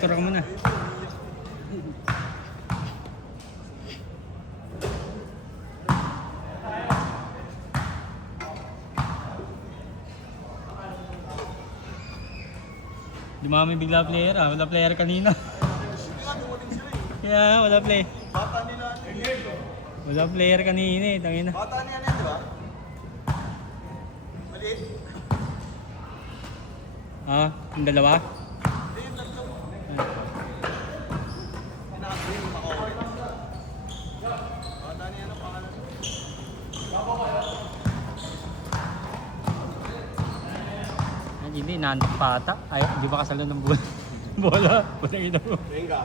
Pastor ka muna. Dumami bigla player ah. Wala player kanina. Kaya wala play. Bata nila. Wala player kanina eh. Tangina. Bata niya yan, di ba? Maliit. Ah, yung dalawa? Hindi, yung tatlo. Pinaka-green, maka-orange. Bata niya, ano, pangalan? Ay, hindi, nantok pa ata. Ay, di ba kasalo ng bola? Bola, putang ina mo. Venga.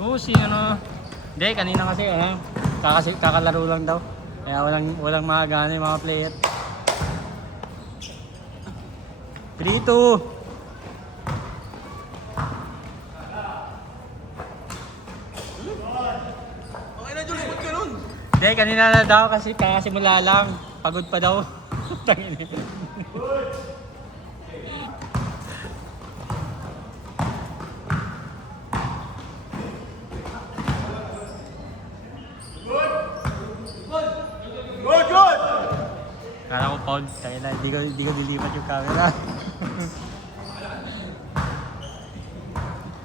Oo, si ano. Hindi, kanina kasi ano, kakalaro lang daw. Kaya walang magana yung mga player. 3-2. Okay na, Jules, ba't ganun? Hindi, kanina na daw kasi kakasimula lang. Pagod pa daw. Tangina. Good, good! Kala ko foul. Tangina, hindi ko dilipat yung camera.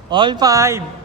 All 5.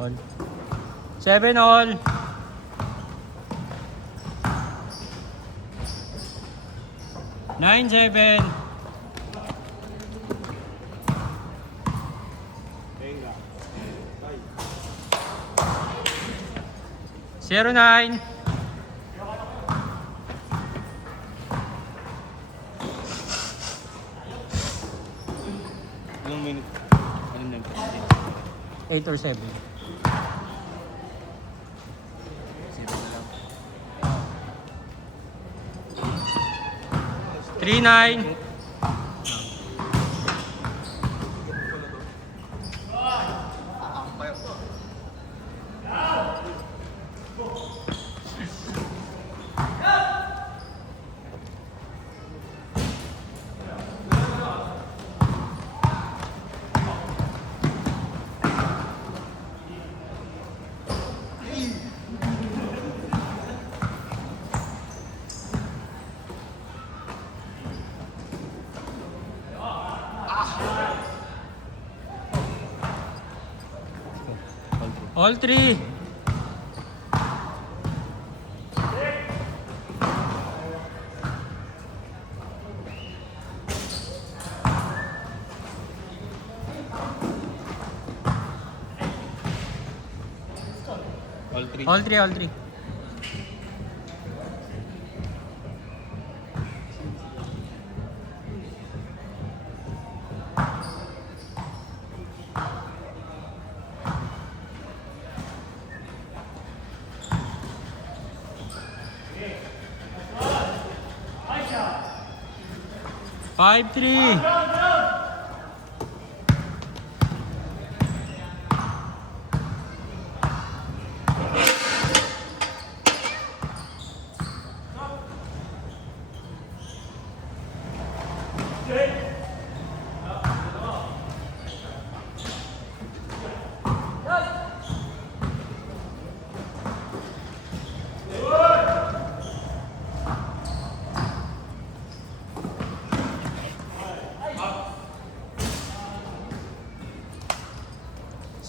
All. 7 all. Nine, 7. Venga. 0-9. Anong minute? Anong name? 8 or 7. 3-9. All 3. All three. All 3, all 3. 5-3.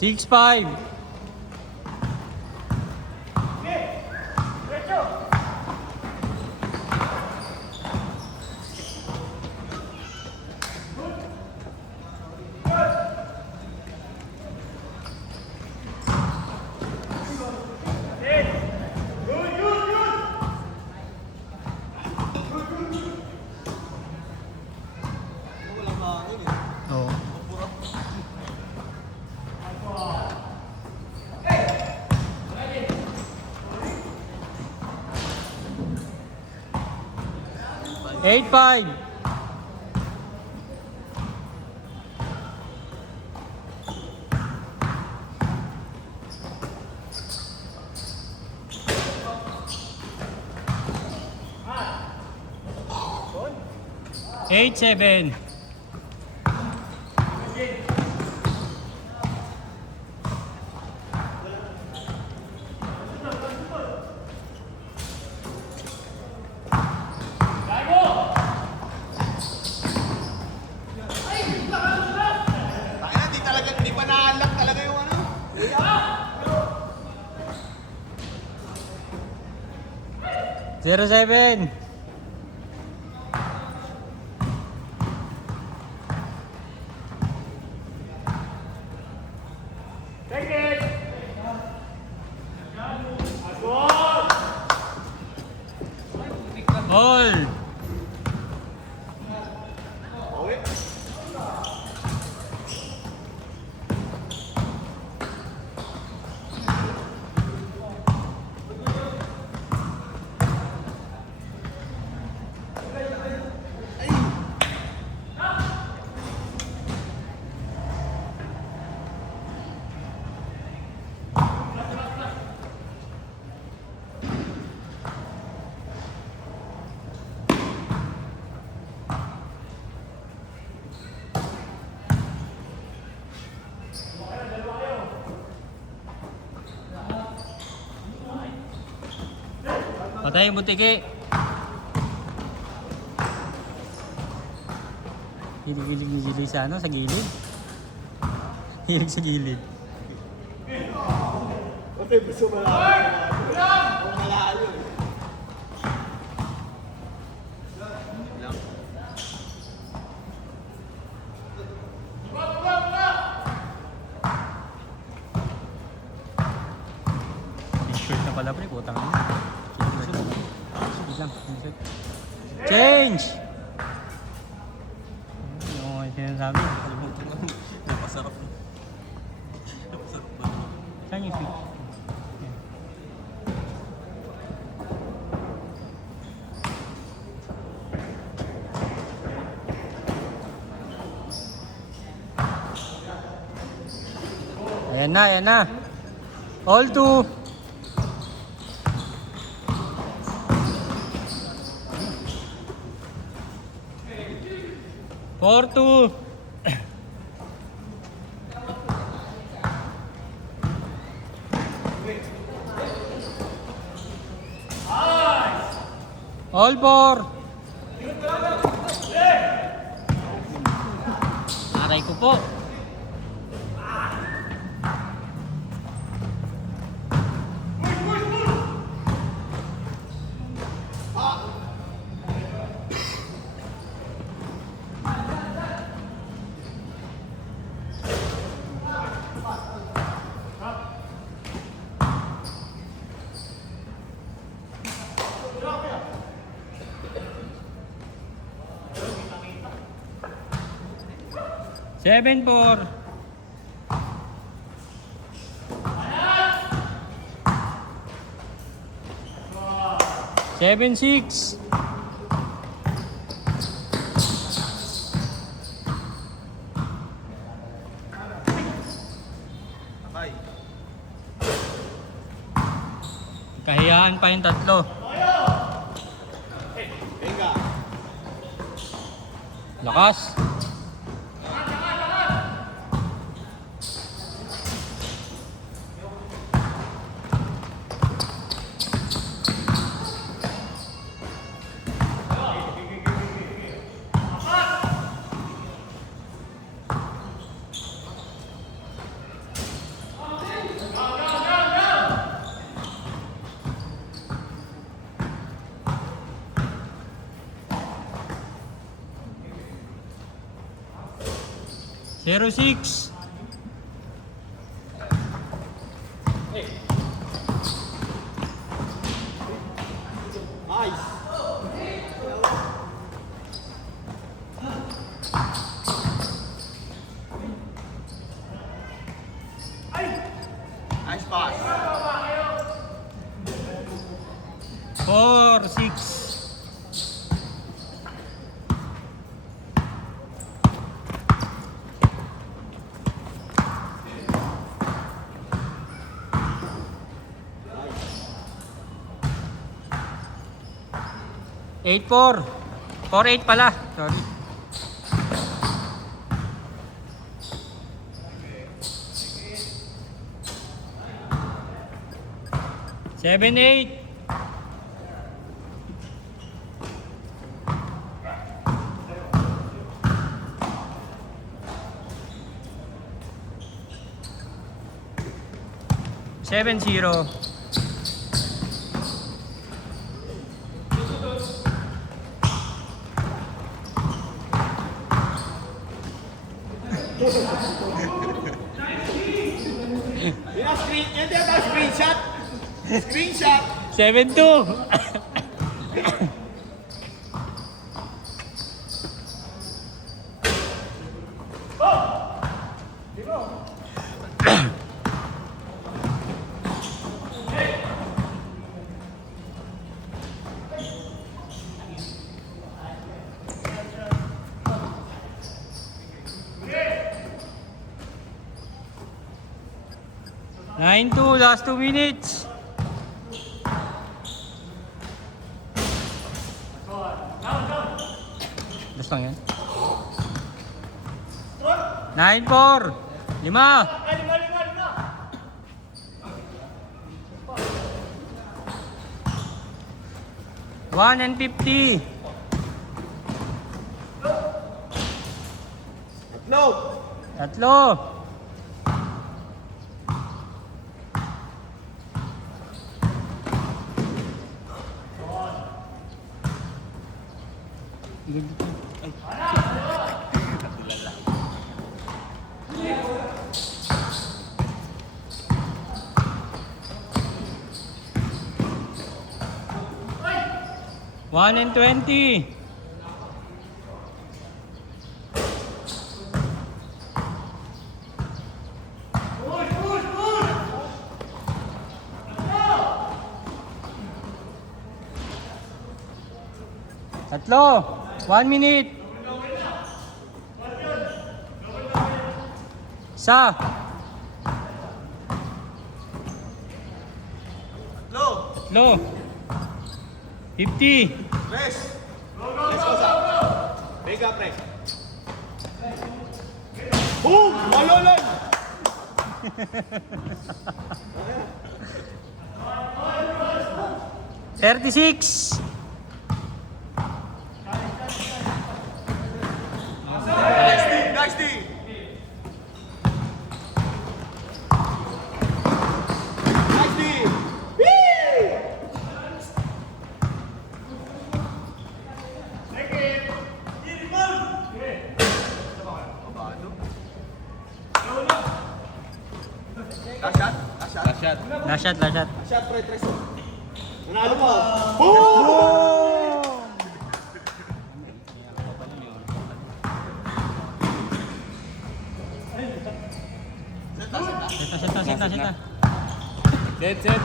Six, 5. Oo. 8-5. Eight, 7. Kaya di pa na-unlock talaga yung ano. 0-7. All. Patay yung butiki. Hilig-hilig ni Gilly sa ano, sa gilid. Hilig sa gilid. Kasi gusto malayo. Malayo. T-shirt na pala pre, putang ina. Sige lang. Change! Yung sinasabi. Napasarap. Saan yung switch? Ayan na, ayan na. All two. Four, two. All four. Aray ko po. Seven, four. Seven, six. Ay. Kahiyaan pa yung tatlo. Venga. Lakas. Zero six. Nice. Nice pass. 4-6. Eight four. 4-8 pala. Sorry. Seven eight. Seven zero. Yan tinatawag screenshot. Screenshot. 7-2. Nine two, last 2 minutes. Just lang yan. 9-4. 5. 1:50. No. Tatlo. One and 20. Tatlo. 1 minute. Isa. No. Tatlo. 50. Press. Let's go, Sam. Venga, press. Boom! Malolon! 36. Nice D! Nice D! Nice D! Last shot? Last shot? Last shot. Last shot, last shot. Last shot, pre, tres. Nanalo mo. Boom! Seta, seta, seta, seta. Set, set.